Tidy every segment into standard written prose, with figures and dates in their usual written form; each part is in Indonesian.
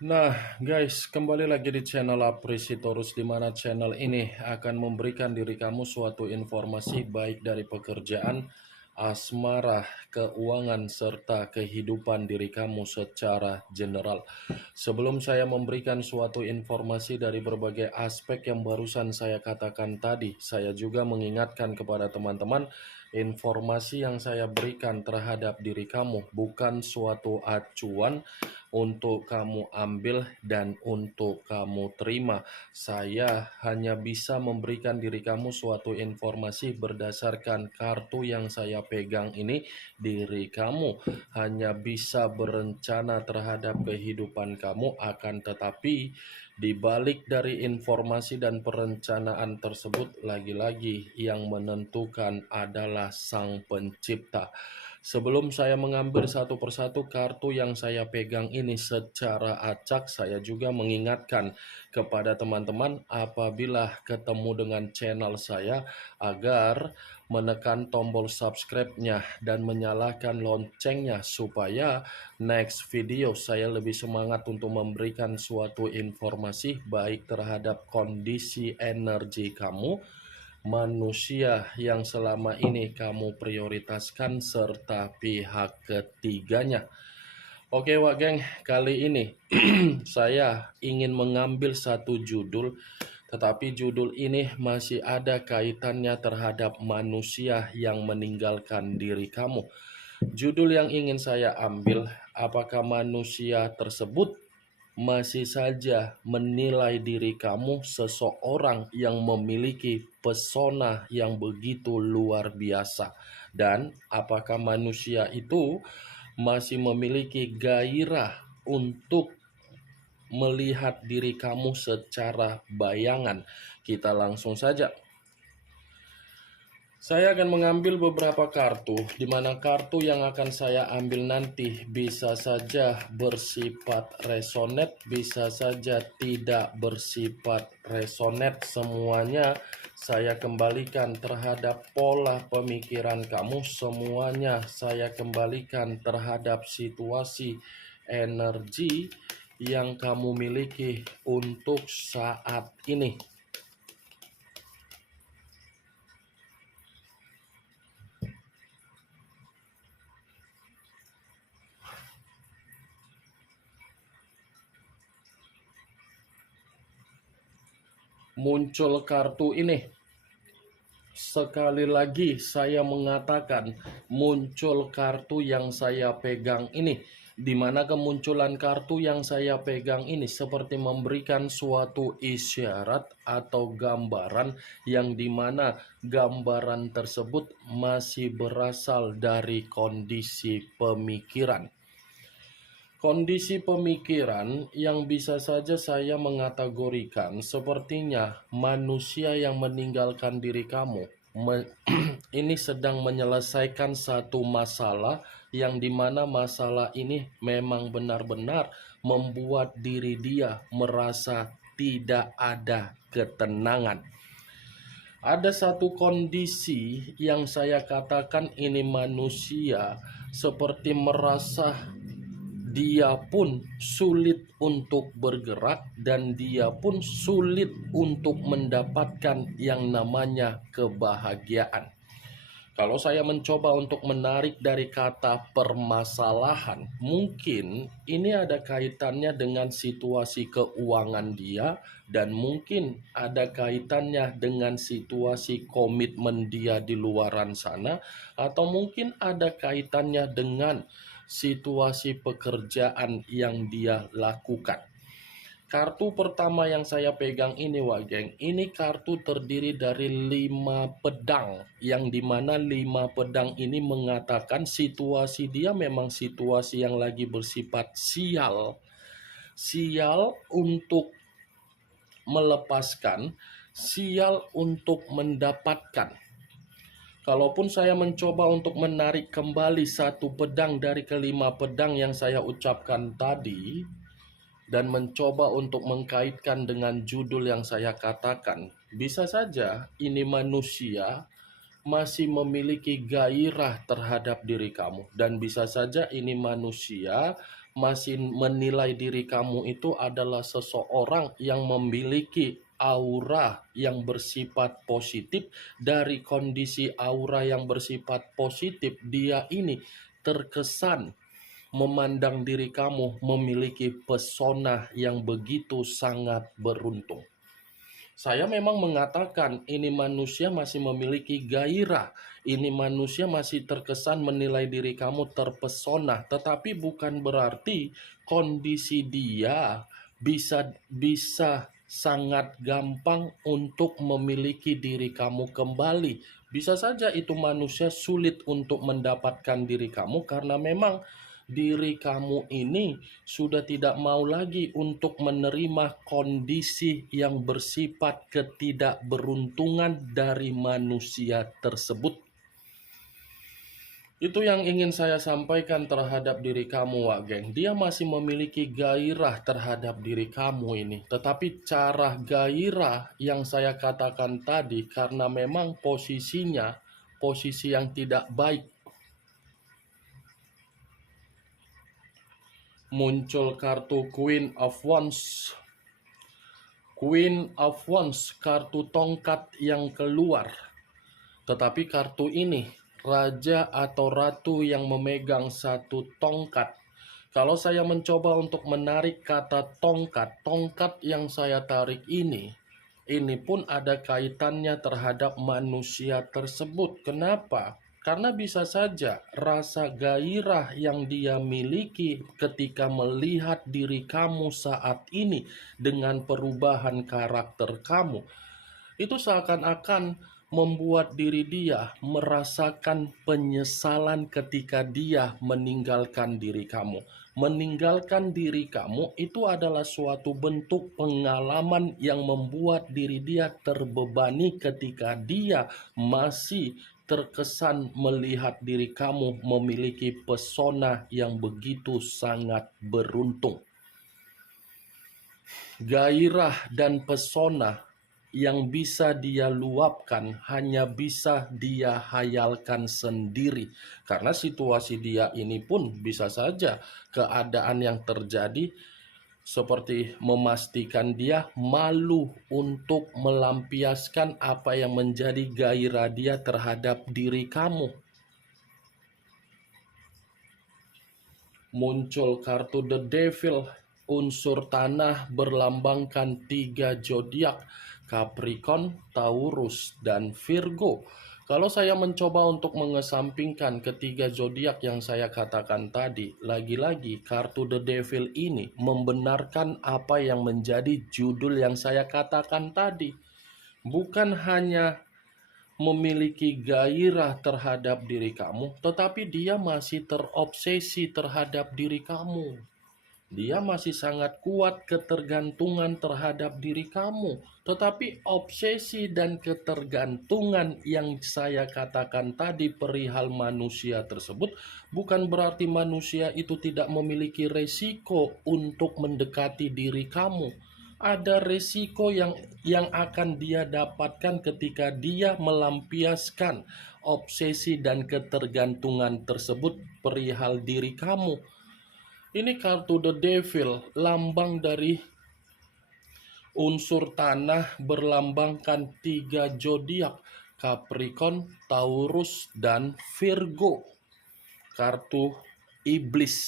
Nah, guys, kembali lagi di channel Apresitorus, di mana channel ini akan memberikan diri kamu suatu informasi baik dari pekerjaan, asmara, keuangan, serta kehidupan diri kamu secara general. Sebelum saya memberikan suatu informasi dari berbagai aspek yang barusan saya katakan tadi, saya juga mengingatkan kepada teman-teman, informasi yang saya berikan terhadap diri kamu bukan suatu acuan untuk kamu ambil dan untuk kamu terima. Saya hanya bisa memberikan diri kamu suatu informasi berdasarkan kartu yang saya pegang ini. Diri kamu hanya bisa berencana terhadap kehidupan kamu, akan tetapi di balik dari informasi dan perencanaan tersebut, lagi-lagi yang menentukan adalah Sang Pencipta. Sebelum saya mengambil satu persatu kartu yang saya pegang ini secara acak, saya juga mengingatkan kepada teman-teman apabila ketemu dengan channel saya agar menekan tombol subscribe-nya dan menyalakan loncengnya supaya next video saya lebih semangat untuk memberikan suatu informasi baik terhadap kondisi energi kamu, manusia yang selama ini kamu prioritaskan, serta pihak ketiganya. Oke Wak Geng, kali ini saya ingin mengambil satu judul, tetapi judul ini masih ada kaitannya terhadap manusia yang meninggalkan diri kamu. Judul yang ingin saya ambil, apakah manusia tersebut masih saja menilai diri kamu seseorang yang memiliki pesona yang begitu luar biasa? Dan apakah manusia itu masih memiliki gairah untuk melihat diri kamu secara bayangan? Kita langsung saja. Saya akan mengambil beberapa kartu, di mana kartu yang akan saya ambil nanti bisa saja bersifat resonate, bisa saja tidak bersifat resonate. Semuanya saya kembalikan terhadap pola pemikiran kamu, semuanya saya kembalikan terhadap situasi energi yang kamu miliki untuk saat ini. Muncul kartu ini. Sekali lagi saya mengatakan, muncul kartu yang saya pegang ini, di mana kemunculan kartu yang saya pegang ini seperti memberikan suatu isyarat atau gambaran, yang dimana gambaran tersebut masih berasal dari kondisi pemikiran. Kondisi pemikiran yang bisa saja saya mengategorikan sepertinya manusia yang meninggalkan diri kamu ini sedang menyelesaikan satu masalah, yang dimana masalah ini memang benar-benar membuat diri dia merasa tidak ada ketenangan. Ada satu kondisi yang saya katakan ini manusia seperti merasa dia pun sulit untuk bergerak dan dia pun sulit untuk mendapatkan yang namanya kebahagiaan. Kalau saya mencoba untuk menarik dari kata permasalahan, mungkin ini ada kaitannya dengan situasi keuangan dia, dan mungkin ada kaitannya dengan situasi komitmen dia di luaran sana, atau mungkin ada kaitannya dengan situasi pekerjaan yang dia lakukan. Kartu pertama yang saya pegang ini, Wak Geng, ini kartu terdiri dari 5 pedang, yang dimana 5 pedang ini mengatakan situasi dia memang situasi yang lagi bersifat sial. Sial untuk melepaskan, sial untuk mendapatkan. Kalaupun saya mencoba untuk menarik kembali satu pedang dari kelima pedang yang saya ucapkan tadi, dan mencoba untuk mengkaitkan dengan judul yang saya katakan, bisa saja ini manusia masih memiliki gairah terhadap diri kamu, dan bisa saja ini manusia masih menilai diri kamu itu adalah seseorang yang memiliki aura yang bersifat positif. Dari kondisi aura yang bersifat positif, dia ini terkesan memandang diri kamu memiliki pesona yang begitu sangat beruntung. Saya memang mengatakan ini manusia masih memiliki gairah, ini manusia masih terkesan menilai diri kamu terpesona, tetapi bukan berarti kondisi dia bisa bisa sangat gampang untuk memiliki diri kamu kembali. Bisa saja itu manusia sulit untuk mendapatkan diri kamu karena memang diri kamu ini sudah tidak mau lagi untuk menerima kondisi yang bersifat ketidakberuntungan dari manusia tersebut. Itu yang ingin saya sampaikan terhadap diri kamu, Wak Geng. Dia masih memiliki gairah terhadap diri kamu ini. Tetapi cara gairah yang saya katakan tadi, karena memang posisinya posisi yang tidak baik, muncul kartu Queen of Wands. Queen of Wands, kartu tongkat yang keluar. Tetapi kartu ini, raja atau ratu yang memegang satu tongkat. Kalau saya mencoba untuk menarik kata tongkat, tongkat yang saya tarik ini pun ada kaitannya terhadap manusia tersebut. Kenapa? Karena bisa saja rasa gairah yang dia miliki ketika melihat diri kamu saat ini dengan perubahan karakter kamu, itu seakan-akan membuat diri dia merasakan penyesalan ketika dia meninggalkan diri kamu. Meninggalkan diri kamu itu adalah suatu bentuk pengalaman yang membuat diri dia terbebani ketika dia masih terkesan melihat diri kamu memiliki pesona yang begitu sangat beruntung. Gairah dan pesona yang bisa dia luapkan hanya bisa dia hayalkan sendiri. Karena situasi dia ini pun bisa saja keadaan yang terjadi seperti memastikan dia malu untuk melampiaskan apa yang menjadi gairah dia terhadap diri kamu. Muncul kartu The Devil, unsur tanah berlambangkan 3 zodiak, Capricorn, Taurus, dan Virgo. Kalau saya mencoba untuk mengesampingkan ketiga zodiak yang saya katakan tadi, lagi-lagi kartu The Devil ini membenarkan apa yang menjadi judul yang saya katakan tadi. Bukan hanya memiliki gairah terhadap diri kamu, tetapi dia masih terobsesi terhadap diri kamu. Dia masih sangat kuat ketergantungan terhadap diri kamu. Tetapi obsesi dan ketergantungan yang saya katakan tadi perihal manusia tersebut bukan berarti manusia itu tidak memiliki resiko untuk mendekati diri kamu. Ada resiko yang akan dia dapatkan ketika dia melampiaskan obsesi dan ketergantungan tersebut perihal diri kamu. Ini kartu The Devil, lambang dari unsur tanah berlambangkan 3 zodiak, Capricorn, Taurus, dan Virgo. Kartu iblis.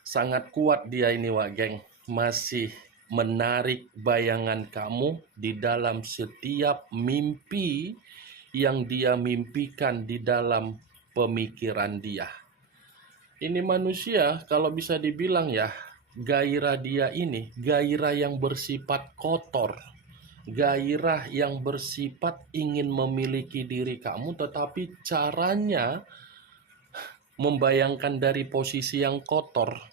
Sangat kuat dia ini, Wak Geng. Masih menarik bayangan kamu di dalam setiap mimpi yang dia mimpikan di dalam pemikiran dia. Ini manusia kalau bisa dibilang ya, gairah dia ini gairah yang bersifat kotor. Gairah yang bersifat ingin memiliki diri kamu, tetapi caranya membayangkan dari posisi yang kotor.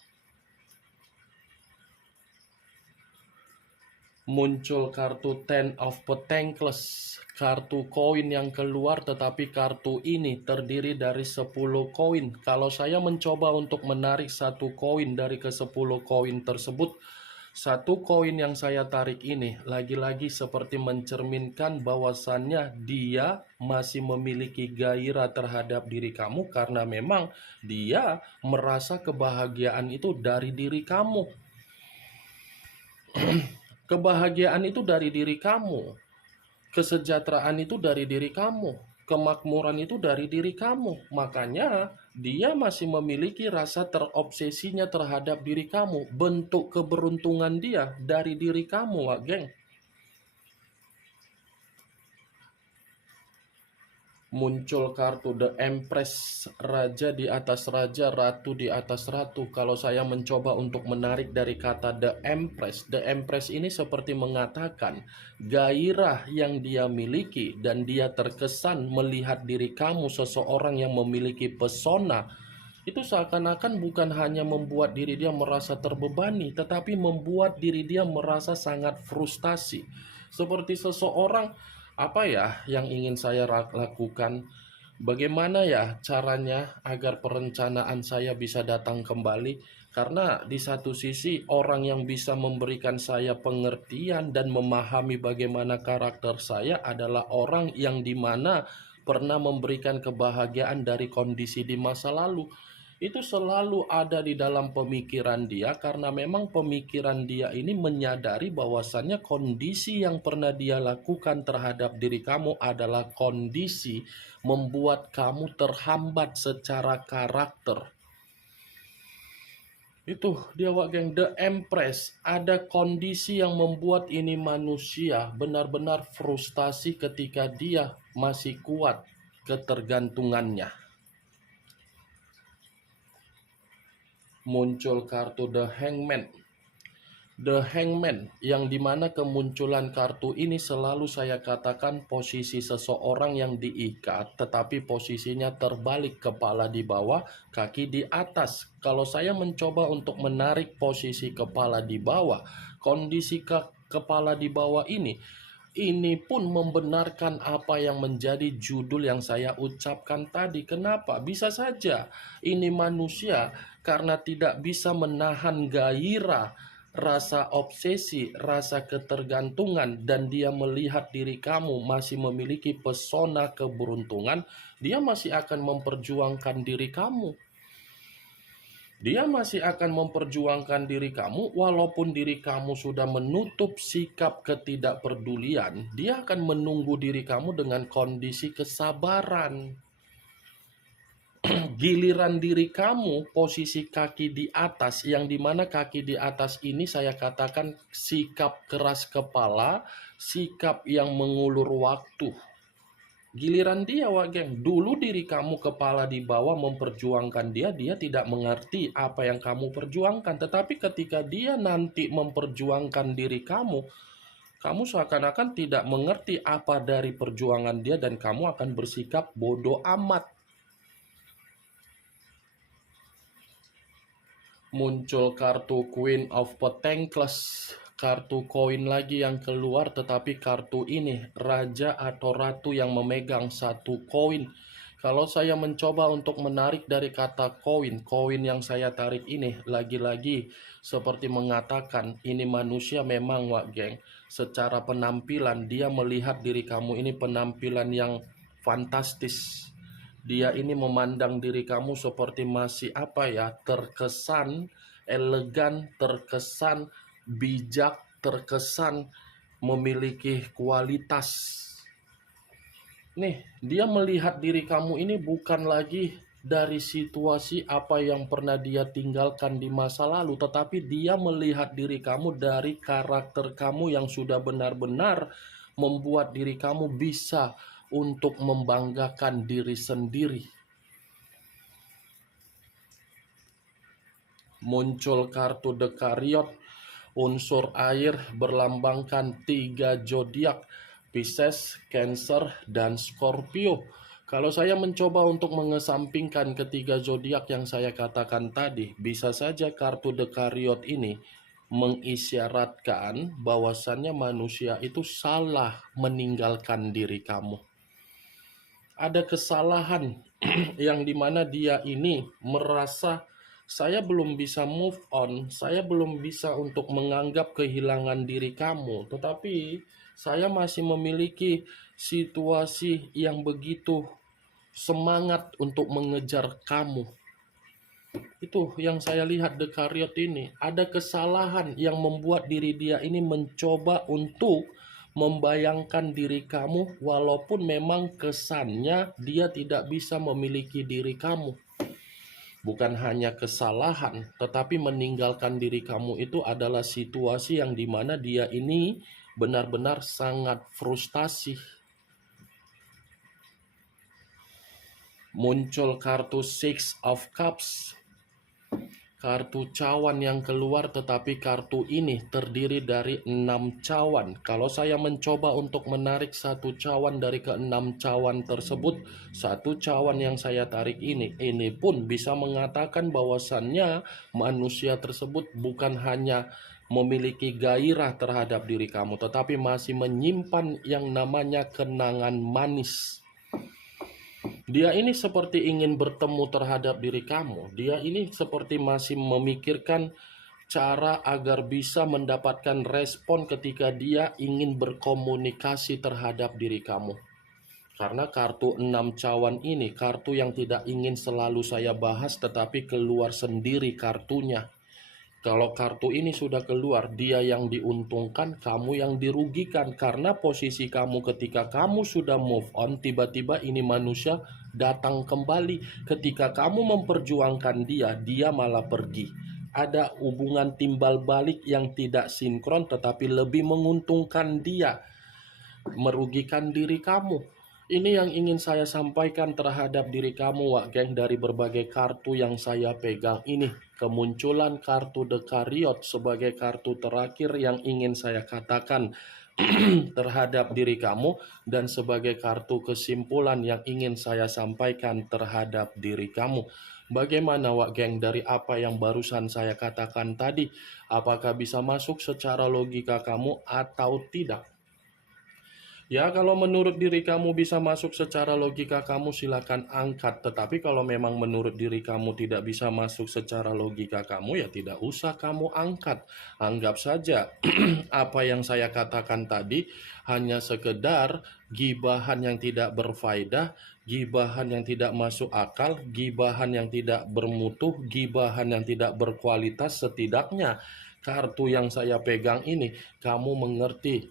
Muncul kartu Ten of Pentacles, kartu koin yang keluar, tetapi kartu ini terdiri dari 10 koin. Kalau saya mencoba untuk menarik satu koin dari ke 10 koin tersebut, Satu koin yang saya tarik ini lagi-lagi seperti mencerminkan bahwasannya dia masih memiliki gairah terhadap diri kamu karena memang dia merasa kebahagiaan itu dari diri kamu. Kebahagiaan itu dari diri kamu. Kesejahteraan itu dari diri kamu. Kemakmuran itu dari diri kamu. Makanya dia masih memiliki rasa terobsesinya terhadap diri kamu. Bentuk keberuntungan dia dari diri kamu, Wak Geng. Muncul kartu The Empress, raja di atas raja, ratu di atas ratu. Kalau saya mencoba untuk menarik dari kata The Empress ini seperti mengatakan gairah yang dia miliki dan dia terkesan melihat diri kamu seseorang yang memiliki pesona. Itu seakan-akan bukan hanya membuat diri dia merasa terbebani, tetapi membuat diri dia merasa sangat frustasi. Seperti seseorang, apa ya yang ingin saya lakukan? Bagaimana ya caranya agar perencanaan saya bisa datang kembali? Karena di satu sisi orang yang bisa memberikan saya pengertian dan memahami bagaimana karakter saya adalah orang yang dimana pernah memberikan kebahagiaan dari kondisi di masa lalu. Itu selalu ada di dalam pemikiran dia karena memang pemikiran dia ini menyadari bahwasannya kondisi yang pernah dia lakukan terhadap diri kamu adalah kondisi membuat kamu terhambat secara karakter. Itu dia, Wak Geng, The Empress. Ada kondisi yang membuat ini manusia benar-benar frustasi ketika dia masih kuat ketergantungannya. Muncul kartu The Hangman. The Hangman, yang dimana kemunculan kartu ini selalu saya katakan posisi seseorang yang diikat, tetapi posisinya terbalik, kepala di bawah, kaki di atas. Kalau saya mencoba untuk menarik posisi kepala di bawah, kondisi kepala di bawah ini pun membenarkan apa yang menjadi judul yang saya ucapkan tadi. Kenapa? Bisa saja ini manusia karena tidak bisa menahan gairah, rasa obsesi, rasa ketergantungan, dan dia melihat diri kamu masih memiliki pesona keberuntungan, dia masih akan memperjuangkan diri kamu. Dia masih akan memperjuangkan diri kamu walaupun diri kamu sudah menutup sikap ketidakpedulian. Dia akan menunggu diri kamu dengan kondisi kesabaran. Giliran diri kamu posisi kaki di atas, yang dimana kaki di atas ini saya katakan sikap keras kepala, sikap yang mengulur waktu. Giliran dia, Wak Geng, dulu diri kamu kepala di bawah memperjuangkan dia tidak mengerti apa yang kamu perjuangkan. Tetapi ketika dia nanti memperjuangkan diri kamu seakan-akan tidak mengerti apa dari perjuangan dia dan kamu akan bersikap bodoh amat. Muncul kartu Queen of Pentacles, kartu koin lagi yang keluar, tetapi kartu ini raja atau ratu yang memegang satu koin. Kalau saya mencoba untuk menarik dari kata koin yang saya tarik ini lagi-lagi seperti mengatakan ini manusia memang, Wak Geng, secara penampilan dia melihat diri kamu ini penampilan yang fantastis. Dia ini memandang diri kamu seperti masih terkesan elegan, terkesan bijak, terkesan memiliki kualitas. Nih, dia melihat diri kamu ini bukan lagi dari situasi apa yang pernah dia tinggalkan di masa lalu, tetapi dia melihat diri kamu dari karakter kamu yang sudah benar-benar membuat diri kamu bisa untuk membanggakan diri sendiri. Muncul kartu The Chariot, unsur air berlambangkan 3 zodiak, Pisces, Cancer, dan Scorpio. Kalau saya mencoba untuk mengesampingkan ketiga zodiak yang saya katakan tadi, bisa saja kartu The Chariot ini mengisyaratkan bahwasannya manusia itu salah meninggalkan diri kamu. Ada kesalahan yang dimana dia ini merasa saya belum bisa move on, saya belum bisa untuk menganggap kehilangan diri kamu, tetapi saya masih memiliki situasi yang begitu semangat untuk mengejar kamu. Itu yang saya lihat The Karyot ini. Ada kesalahan yang membuat diri dia ini mencoba untuk membayangkan diri kamu, walaupun memang kesannya dia tidak bisa memiliki diri kamu. Bukan hanya kesalahan, tetapi meninggalkan diri kamu itu adalah situasi yang dimana dia ini benar-benar sangat frustasi. Muncul kartu Six of Cups, kartu cawan yang keluar, tetapi kartu ini terdiri dari 6 cawan. Kalau saya mencoba untuk menarik satu cawan dari ke-6 cawan tersebut, satu cawan yang saya tarik ini pun bisa mengatakan bahwasannya manusia tersebut bukan hanya memiliki gairah terhadap diri kamu, tetapi masih menyimpan yang namanya kenangan manis. Dia ini seperti ingin bertemu terhadap diri kamu. Dia ini seperti masih memikirkan cara agar bisa mendapatkan respon ketika dia ingin berkomunikasi terhadap diri kamu. Karena kartu 6 cawan ini kartu yang tidak ingin selalu saya bahas, tetapi keluar sendiri kartunya. Kalau kartu ini sudah keluar, dia yang diuntungkan, kamu yang dirugikan. Karena posisi kamu ketika kamu sudah move on, tiba-tiba ini manusia datang kembali. Ketika kamu memperjuangkan dia, dia malah pergi. Ada hubungan timbal balik yang tidak sinkron, tetapi lebih menguntungkan dia, merugikan diri kamu. Ini yang ingin saya sampaikan terhadap diri kamu, Wak Geng, dari berbagai kartu yang saya pegang ini. Kemunculan kartu The Karyot sebagai kartu terakhir yang ingin saya katakan terhadap diri kamu, dan sebagai kartu kesimpulan yang ingin saya sampaikan terhadap diri kamu. Bagaimana, Wak Geng, dari apa yang barusan saya katakan tadi? Apakah bisa masuk secara logika kamu atau tidak? Ya, kalau menurut diri kamu bisa masuk secara logika kamu, silakan angkat. Tetapi kalau memang menurut diri kamu tidak bisa masuk secara logika kamu, ya tidak usah kamu angkat. Anggap saja apa yang saya katakan tadi hanya sekedar gibahan yang tidak berfaedah, gibahan yang tidak masuk akal, gibahan yang tidak bermutu, gibahan yang tidak berkualitas. Setidaknya kartu yang saya pegang ini kamu mengerti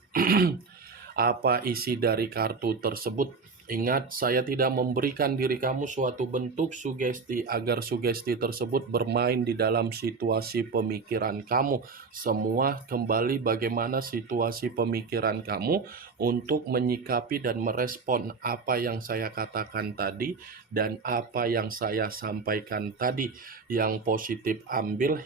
apa isi dari kartu tersebut. Ingat, saya tidak memberikan diri kamu suatu bentuk sugesti agar sugesti tersebut bermain di dalam situasi pemikiran kamu. Semua kembali bagaimana situasi pemikiran kamu untuk menyikapi dan merespon apa yang saya katakan tadi dan apa yang saya sampaikan tadi. Yang positif ambil,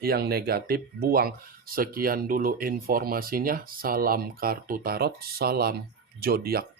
yang negatif buang. Sekian dulu informasinya. Salam kartu tarot, salam zodiak.